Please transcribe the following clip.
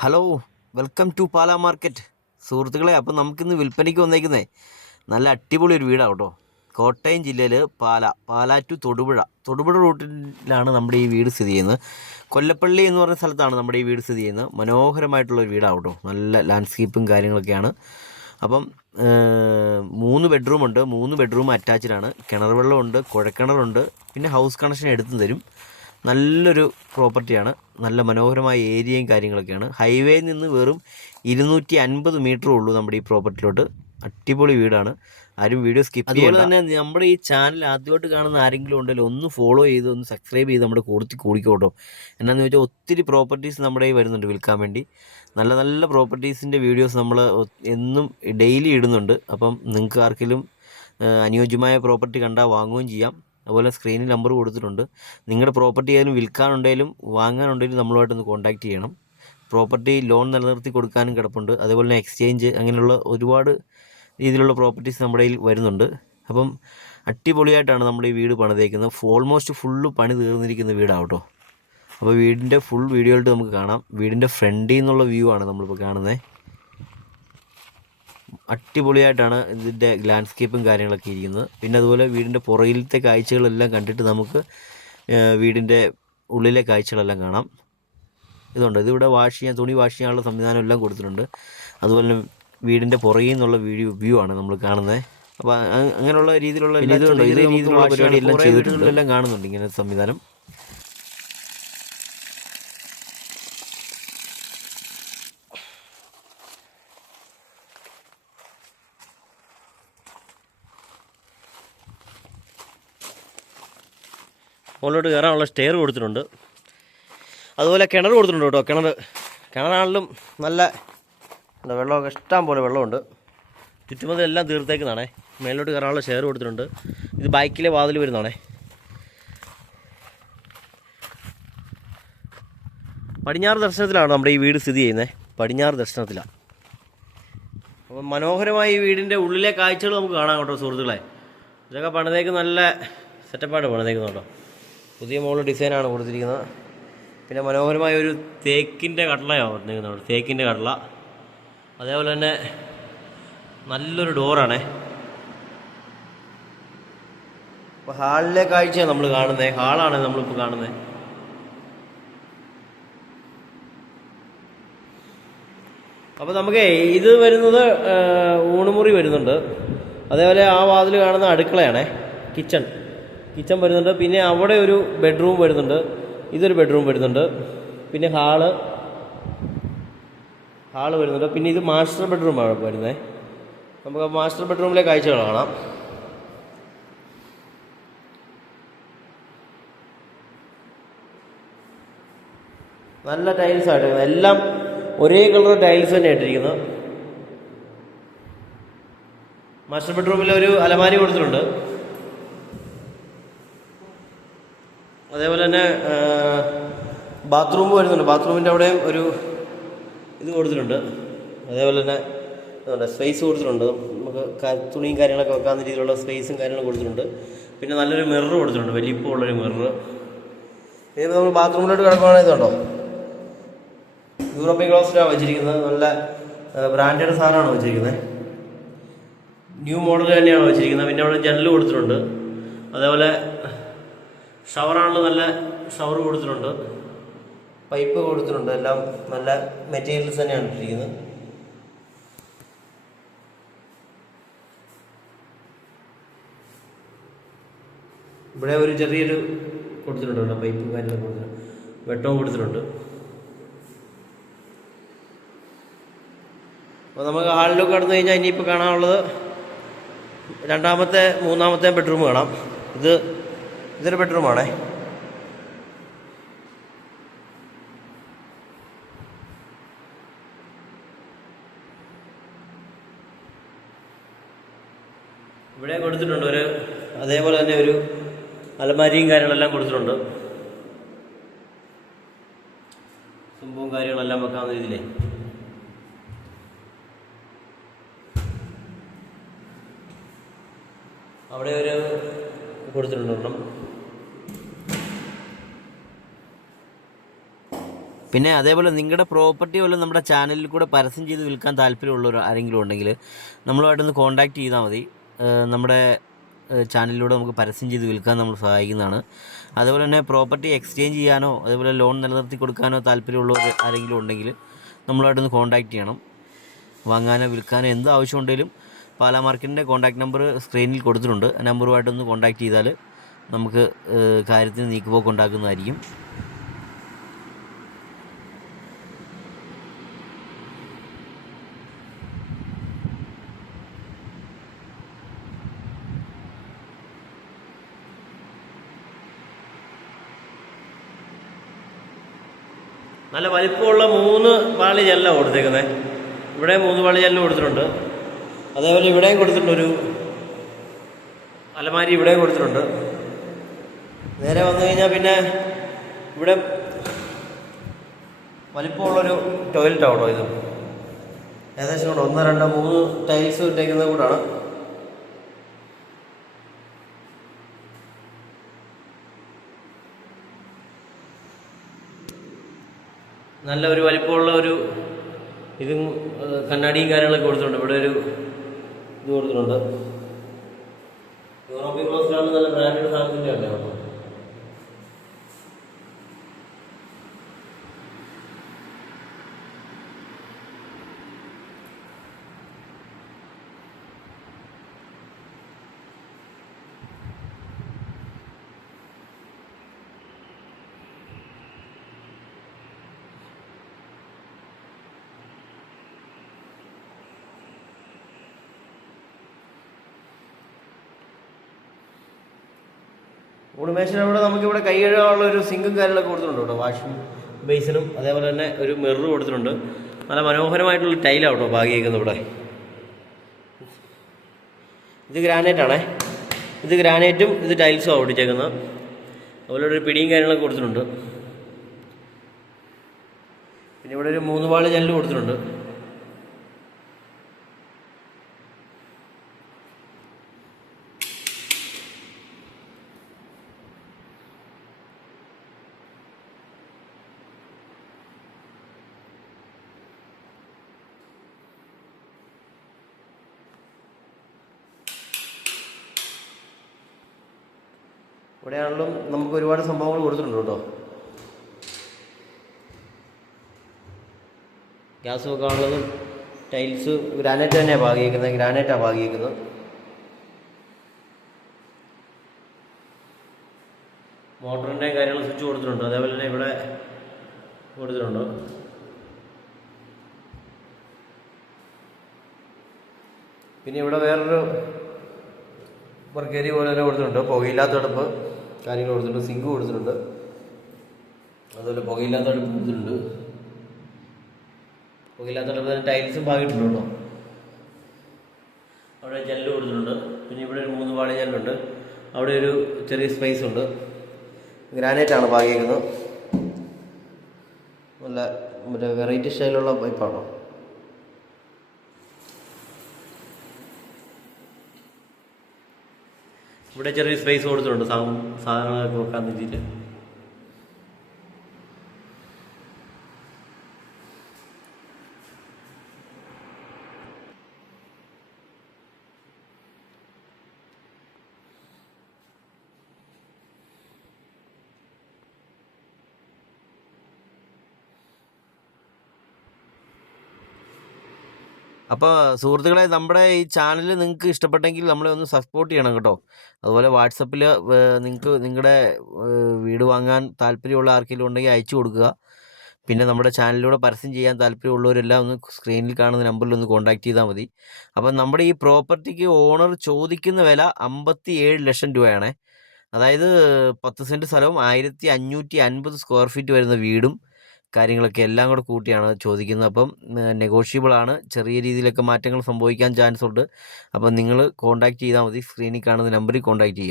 Hello welcome to Pala market. സുഹൃത്തുക്കളെ അപ്പം നമുക്കിന്ന് വിൽപ്പനയ്ക്ക് വന്നേക്കുന്നേ നല്ല അടിപൊളി ഒരു വീടാണ് കേട്ടോ. കോട്ടയം ജില്ലയിൽ പാല പാല ടു തൊടുപുഴ. തൊടുപുഴ റൂട്ടിലാണ് നമ്മുടെ ഈ വീട് സ്ഥിതി ചെയ്യുന്നത്. കൊല്ലപ്പള്ളി എന്ന് പറഞ്ഞ സ്ഥലത്താണ് നമ്മുടെ ഈ വീട് സ്ഥിതി ചെയ്യുന്നത്. മനോഹരമായിട്ടുള്ള ഒരു വീടാണ് കേട്ടോ. നല്ല ലാൻഡ്സ്കേപ്പും കാര്യങ്ങളൊക്കെയാണ്. അപ്പം മൂന്ന് ബെഡ്റൂമുണ്ട് മൂന്ന് ബെഡ്റൂം അറ്റാച്ച്ഡാണ് കിണർ വെള്ളമുണ്ട് കുഴക്കിണറുണ്ട്. പിന്നെ ഹൗസ് കണക്ഷൻ എടുത്തു തരും. നല്ലൊരു പ്രോപ്പർട്ടിയാണ്. നല്ല മനോഹരമായ ഏരിയയും കാര്യങ്ങളൊക്കെയാണ്. ഹൈവേയിൽ നിന്ന് വെറും ഇരുന്നൂറ്റി അൻപത് മീറ്ററേ ഉള്ളൂ നമ്മുടെ ഈ പ്രോപ്പർട്ടിയിലോട്ട്. അടിപൊളി വീടാണ്. ആരും വീഡിയോ സ്കിപ്പ് അതുപോലെ തന്നെ നമ്മുടെ ഈ ചാനൽ ആദ്യമായിട്ട് കാണുന്ന ആരെങ്കിലും ഉണ്ടെങ്കിൽ ഒന്ന് ഫോളോ ചെയ്ത് ഒന്ന് സബ്സ്ക്രൈബ് ചെയ്ത് നമ്മുടെ കൂടുതൽ കൂടിക്കോട്ടോ. എന്നാന്ന് ചോദിച്ചാൽ ഒത്തിരി പ്രോപ്പർട്ടീസ് നമ്മുടെ ഈ വരുന്നുണ്ട് വിൽക്കാൻ വേണ്ടി. നല്ല നല്ല പ്രോപ്പർട്ടീസിന്റെ വീഡിയോസ് നമ്മൾ എന്നും ഡെയിലി ഇടുന്നുണ്ട്. അപ്പം നിങ്ങൾക്ക് ആർക്കെങ്കിലും അനുയോജ്യമായ പ്രോപ്പർട്ടി കണ്ടാൽ വാങ്ങുകയും ചെയ്യാം. അതുപോലെ സ്ക്രീനിൽ നമ്പർ കൊടുത്തിട്ടുണ്ട്. നിങ്ങളുടെ പ്രോപ്പർട്ടി ഏതെങ്കിലും വിൽക്കാനുണ്ടെങ്കിലും വാങ്ങാനുണ്ടെങ്കിലും നമ്മളുമായിട്ടൊന്ന് കോൺടാക്റ്റ് ചെയ്യണം. പ്രോപ്പർട്ടി ലോൺ നിലനിർത്തി കൊടുക്കാനും കിടപ്പുണ്ട്. അതേപോലെ തന്നെ എക്സ്ചേഞ്ച് അങ്ങനെയുള്ള ഒരുപാട് രീതിയിലുള്ള പ്രോപ്പർട്ടീസ് നമ്മുടെ കയ്യിൽ വരുന്നുണ്ട്. അപ്പം അടിപൊളിയായിട്ടാണ് നമ്മൾ ഈ വീട് പണിതേക്കുന്നത്. ഓൾമോസ്റ്റ് ഫുള്ള് പണി തീർന്നിരിക്കുന്ന വീടാണ് കേട്ടോ അപ്പോൾ വീടിന്റെ ഫുൾ വീഡിയോയിലോട്ട് നമുക്ക് കാണാം. വീടിന്റെ ഫ്രണ്ടിൽ നിന്നുള്ള വ്യൂ ആണ് നമ്മളിപ്പോൾ കാണുന്നത്. അടിപൊളിയായിട്ടാണ് ഇതിന്റെ ലാൻഡ്സ്കേപ്പും കാര്യങ്ങളൊക്കെ ഇരിക്കുന്നത്. പിന്നെ അതുപോലെ വീടിന്റെ പുറകിലത്തെ കാഴ്ചകളെല്ലാം കണ്ടിട്ട് നമുക്ക് വീടിന്റെ ഉള്ളിലെ കാഴ്ചകളെല്ലാം കാണാം. ഇതുണ്ട്. ഇതിവിടെ വാഷ് ചെയ്യാൻ തുണി വാഷ് ചെയ്യാനുള്ള സംവിധാനം എല്ലാം കൊടുത്തിട്ടുണ്ട്. അതുപോലെ തന്നെ വീടിന്റെ പുറകിൽ നിന്നുള്ള വീഡിയോ വ്യൂ ആണ് നമ്മൾ കാണുന്നത്. അപ്പോൾ അങ്ങനെയുള്ള രീതിയിലുള്ള രീതിയിലുള്ള പരിപാടി എല്ലാം ചെയ്തിട്ടുണ്ട്. എല്ലാം കാണുന്നുണ്ട് ഇങ്ങനെ സംവിധാനം. മുകളിലോട്ട് കയറാനുള്ള സ്റ്റെയർ കൊടുത്തിട്ടുണ്ട്. അതുപോലെ കിണർ കൊടുത്തിട്ടുണ്ട് കേട്ടോ കിണർ കിണറാണെങ്കിലും നല്ല എന്താ വെള്ളമൊക്കെ ഇഷ്ടം പോലെ വെള്ളമുണ്ട്. ചുറ്റുമതിലെല്ലാം തീർത്തേക്കുന്നതാണേ. മേലോട്ട് കയറാനുള്ള ഷെയർ കൊടുത്തിട്ടുണ്ട്. ഇത് ബൈക്കിലെ വാതിൽ വരുന്നതാണേ. പടിഞ്ഞാറ് ദർശനത്തിലാണ് നമ്മുടെ ഈ വീട് സ്ഥിതി ചെയ്യുന്നത്. പടിഞ്ഞാറ് ദർശനത്തിലാണ്. അപ്പം മനോഹരമായ ഈ വീടിന്റെ ഉള്ളിലെ കാഴ്ചകൾ നമുക്ക് കാണാം കേട്ടോ സുഹൃത്തുക്കളെ. ഇതൊക്കെ പണിതേക്ക് നല്ല സെറ്റപ്പായിട്ട് പണിതേക്കുന്നുണ്ടോ പുതിയ മോൾ ഡിസൈനാണ് കൊടുത്തിരിക്കുന്നത്. പിന്നെ മനോഹരമായ ഒരു തേക്കിന്റെ കടലയാണ് കൊടുത്തിരിക്കുന്നത് തേക്കിന്റെ കടല അതേപോലെ തന്നെ നല്ലൊരു ഡോറാണേ അപ്പോൾ ഹാളിലെ കാഴ്ചയാണ് നമ്മൾ കാണുന്നത് ഹാളാണ് നമ്മളിപ്പോൾ കാണുന്നത് അപ്പോൾ നമുക്ക് ഇത് വരുന്നത് ഊണുമുറി വരുന്നുണ്ട്. അതേപോലെ ആ വാതിൽ കാണുന്ന അടുക്കളയാണേ. കിച്ചൺ കിച്ചൺ വരുന്നുണ്ട്. പിന്നെ അവിടെ ഒരു ബെഡ്റൂം വരുന്നുണ്ട്. ഇതൊരു ബെഡ്റൂം വരുന്നുണ്ട്. പിന്നെ ഹാൾ. ഹാൾ വരുന്നുണ്ട്. പിന്നെ ഇത് മാസ്റ്റർ ബെഡ്റൂമാണ് വരുന്നത് നമുക്ക് മാസ്റ്റർ ബെഡ്റൂമിലെ കാഴ്ചകൾ കാണാം. നല്ല ടൈൽസ് ആയിട്ട് എല്ലാം ഒരേ കളർ ടൈൽസ് തന്നെ ഇട്ടിരിക്കുന്നത് മാസ്റ്റർ ബെഡ്റൂമിൽ ഒരു അലമാരി കൊടുത്തിട്ടുണ്ട്. അതേപോലെ തന്നെ ബാത്റൂം വരുന്നുണ്ട്. ബാത്റൂമിന്റെ അവിടെയും ഒരു ഇത് കൊടുത്തിട്ടുണ്ട്. അതേപോലെ തന്നെ എന്താ സ്പേസ് കൊടുത്തിട്ടുണ്ട്. നമുക്ക് തുണിയും കാര്യങ്ങളൊക്കെ വെക്കാൻ രീതിയിലുള്ള സ്പേസും കാര്യങ്ങളും കൊടുത്തിട്ടുണ്ട്. പിന്നെ നല്ലൊരു മിറർ കൊടുത്തിട്ടുണ്ട്. വലിപ്പമുള്ളൊരു മിറർ ഇനി നമ്മൾ ബാത്റൂമിലോട്ട് കിടക്കുകയാണെങ്കിൽ ഇതുണ്ടോ? യൂറോപ്യൻ ക്ലോസിലാണ് വെച്ചിരിക്കുന്നത്. നല്ല ബ്രാൻഡഡ് സാധനമാണ് വെച്ചിരിക്കുന്നത്? ന്യൂ മോഡൽ തന്നെയാണ് വെച്ചിരിക്കുന്നത്? പിന്നെ അവിടെ ജനൽ കൊടുത്തിട്ടുണ്ട്. അതേപോലെ ഷവറാണ് നല്ല ഷവർ കൊടുത്തിട്ടുണ്ട്. പൈപ്പ് കൊടുത്തിട്ടുണ്ട്. എല്ലാം നല്ല മെറ്റീരിയൽസ് തന്നെയാണ് ഇട്ടിരിക്കുന്നത്. ഇവിടെ ഒരു ചെറിയൊരു കൊടുത്തിട്ടുണ്ട് പൈപ്പും കാര്യങ്ങളൊക്കെ കൊടുത്തിട്ടുണ്ട്. വെട്ടവും കൊടുത്തിട്ടുണ്ട്. അപ്പോൾ നമുക്ക് ഹാളിലൊക്കെ കടന്നു കഴിഞ്ഞാൽ ഇനിയിപ്പോൾ കാണാനുള്ളത് രണ്ടാമത്തെ മൂന്നാമത്തെ ബെഡ്റൂം കാണാം. ഇത് ഇതൊരു ബെഡ്റൂമാണേ ഇവിടെ കൊടുത്തിട്ടുണ്ട് ഒരു അതേപോലെ തന്നെ ഒരു അലമാരിയും കാര്യങ്ങളെല്ലാം കൊടുത്തിട്ടുണ്ട്. സംഭവം കാര്യങ്ങളെല്ലാം വെക്കാവുന്ന രീതിയിലേ. അവിടെ ഒരു കൊടുത്തിട്ടുണ്ട് പിന്നെ അതേപോലെ നിങ്ങളുടെ പ്രോപ്പർട്ടി വല്ലതും നമ്മുടെ ചാനലിൽ കൂടെ പരസ്യം ചെയ്ത് വിൽക്കാൻ താല്പര്യമുള്ളവർ ആരെങ്കിലും ഉണ്ടെങ്കിൽ നമ്മളുമായിട്ടൊന്ന് കോൺടാക്ട് ചെയ്താൽ മതി. നമ്മുടെ ചാനലിലൂടെ നമുക്ക് പരസ്യം ചെയ്ത് വിൽക്കാൻ നമ്മൾ സഹായിക്കുന്നതാണ്. അതേപോലെ തന്നെ പ്രോപ്പർട്ടി എക്സ്ചേഞ്ച് ചെയ്യാനോ അതേപോലെ ലോൺ നിലനിർത്തി കൊടുക്കാനോ താല്പര്യമുള്ളവർ ആരെങ്കിലും ഉണ്ടെങ്കിൽ നമ്മളുമായിട്ടൊന്ന് കോൺടാക്ട് ചെയ്യണം. വാങ്ങാനോ വിൽക്കാനോ എന്ത് ആവശ്യമുണ്ടെങ്കിലും പാലാ മാർക്കറ്റിന്റെ കോൺടാക്ട് നമ്പർ സ്ക്രീനിൽ കൊടുത്തിട്ടുണ്ട്. നമ്പറുമായിട്ടൊന്ന് കോൺടാക്ട് ചെയ്താൽ നമുക്ക് കാര്യത്തിന് നീക്കുപോക്ക് ഉണ്ടാക്കുന്നതായിരിക്കും നല്ല വലിപ്പമുള്ള മൂന്ന് പാളി ജല്ല കൊടുത്തേക്കുന്നത് ഇവിടെ മൂന്ന് പാളി ജല്ല കൊടുത്തിട്ടുണ്ട്. അതേപോലെ ഇവിടെയും കൊടുത്തിട്ടുണ്ട് ഒരു അലമാരി ഇവിടെയും കൊടുത്തിട്ടുണ്ട്. നേരെ വന്നു കഴിഞ്ഞാൽ പിന്നെ ഇവിടെ വലിപ്പമുള്ളൊരു ടോയ്ലറ്റ് ആണോ ഇത്? ഏകദേശം കൂടെ ഒന്ന് രണ്ട് മൂന്ന് ടൈൽസ് ഇട്ടേക്കുന്നത് കൂടാണ്. നല്ല ഒരു വലിപ്പമുള്ള ഒരു ഇതും കണ്ണാടിയും കാര്യങ്ങളൊക്കെ കൊടുത്തിട്ടുണ്ട്. ഇവിടെ ഒരു ഇത് കൊടുത്തിട്ടുണ്ട്. യൂറോപ്യൻ ക്ലോസിലാണ് നല്ല ബ്രാൻഡഡ് സാധനത്തിന്റെ അല്ലേ കേട്ടോ ഉടുമേശിന് അവിടെ നമുക്കിവിടെ കൈ കഴുകാനുള്ള ഒരു സിങ്കും കാര്യങ്ങളൊക്കെ കൊടുത്തിട്ടുണ്ട് കേട്ടോ. വാഷിംഗ് ബേസിനും അതേപോലെ തന്നെ ഒരു മിറർ കൊടുത്തിട്ടുണ്ട്. നല്ല മനോഹരമായിട്ടുള്ള ടൈലാണ് കേട്ടോ ഭാഗിയേക്കുന്നത് ഇവിടെ. ഇത് ഗ്രാനൈറ്റ് ആണേ ഇത് ഗ്രാനൈറ്റും ഇത് ടൈൽസും ഓടിച്ചേക്കുന്നത് അതുപോലെ ഒരു പിടിയും കാര്യങ്ങളൊക്കെ കൊടുത്തിട്ടുണ്ട്. പിന്നെ ഇവിടെ ഒരു മൂന്ന് പാൾ ജനൽ കൊടുത്തിട്ടുണ്ട്. ഇവിടെയാണെങ്കിലും നമുക്ക് ഒരുപാട് സംഭവങ്ങൾ കൊടുത്തിട്ടുണ്ട് കേട്ടോ. ഗ്യാസ് വെക്കാനുള്ളതും ടൈൽസ് ഗ്രാനൈറ്റ് തന്നെയാണ് ഭാഗിക്കുന്നത് ഗ്രാനൈറ്റാണ് ഭാഗിക്കുന്നത് മോട്ടറിന്റെ കാര്യങ്ങൾ സ്വിച്ച് കൊടുത്തിട്ടുണ്ട്. അതേപോലെ തന്നെ ഇവിടെ കൊടുത്തിട്ടുണ്ട്. പിന്നെ ഇവിടെ വേറൊരു വർക്കേരി പോലെ തന്നെ കൊടുത്തിട്ടുണ്ട്. പുകയില്ലാത്ത അടുപ്പ് കാര്യങ്ങൾ കൊടുത്തിട്ടുണ്ട്. സിങ്ക് കൊടുത്തിട്ടുണ്ട്. അതുപോലെ പുകയില്ലാത്ത അടുപ്പ് കൊടുത്തിട്ടുണ്ട് പുകയില്ലാത്ത അടുപ്പ് തന്നെ ടൈൽസും കേട്ടോ. അവിടെ ജെല്ല് കൊടുത്തിട്ടുണ്ട്. പിന്നെ ഇവിടെ ഒരു മൂന്ന് പാളി ജെല്ലുണ്ട് അവിടെ ഒരു ചെറിയ സ്പേസ് ഉണ്ട്. ഗ്രാനൈറ്റ് ആണ് ഭാഗിക്കുന്നത് നല്ല മറ്റേ വെറൈറ്റി സ്റ്റൈലുള്ള പൈപ്പാണോ ഇവിടെ ചെറിയ സ്പേസ് കൊടുത്തിട്ടുണ്ട്. സാധനം സാധനങ്ങളൊക്കെ വെക്കാൻ വേണ്ടിയിട്ട്. അപ്പോൾ സുഹൃത്തുക്കളെ നമ്മുടെ ഈ ചാനൽ നിങ്ങൾക്ക് ഇഷ്ടപ്പെട്ടെങ്കിൽ നമ്മളെ ഒന്ന് സപ്പോർട്ട് ചെയ്യണം കേട്ടോ. അതുപോലെ വാട്സപ്പിൽ നിങ്ങൾക്ക് നിങ്ങളുടെ വീട് വാങ്ങാൻ താല്പര്യമുള്ള ആർക്കെങ്കിലും ഉണ്ടെങ്കിൽ അയച്ചു കൊടുക്കുക. പിന്നെ നമ്മുടെ ചാനലിലൂടെ പരസ്യം ചെയ്യാൻ താല്പര്യമുള്ളവരെല്ലാം ഒന്ന് സ്ക്രീനിൽ കാണുന്ന നമ്പറിൽ ഒന്ന് കോൺടാക്ട് ചെയ്താൽ മതി. അപ്പം നമ്മുടെ ഈ പ്രോപ്പർട്ടിക്ക് ഓണർ ചോദിക്കുന്ന വില അമ്പത്തി ഏഴ് ലക്ഷം രൂപയാണ്. അതായത് പത്ത് സെന്റ് സ്ഥലവും ആയിരത്തി അഞ്ഞൂറ്റി അൻപത് സ്ക്വയർ ഫീറ്റ് വരുന്ന വീടും കാര്യങ്ങളൊക്കെ എല്ലാം കൂടെ കൂട്ടിയാണ് ചോദിക്കുന്നത്. അപ്പം നെഗോഷ്യബിൾ ആണ്. ചെറിയ രീതിയിലൊക്കെ മാറ്റങ്ങൾ സംഭവിക്കാൻ ചാൻസ് ഉണ്ട്. അപ്പം നിങ്ങൾ കോൺടാക്ട് ചെയ്താൽ മതി. സ്ക്രീനിൽ കാണുന്ന നമ്പറിൽ കോൺടാക്ട് ചെയ്യുക.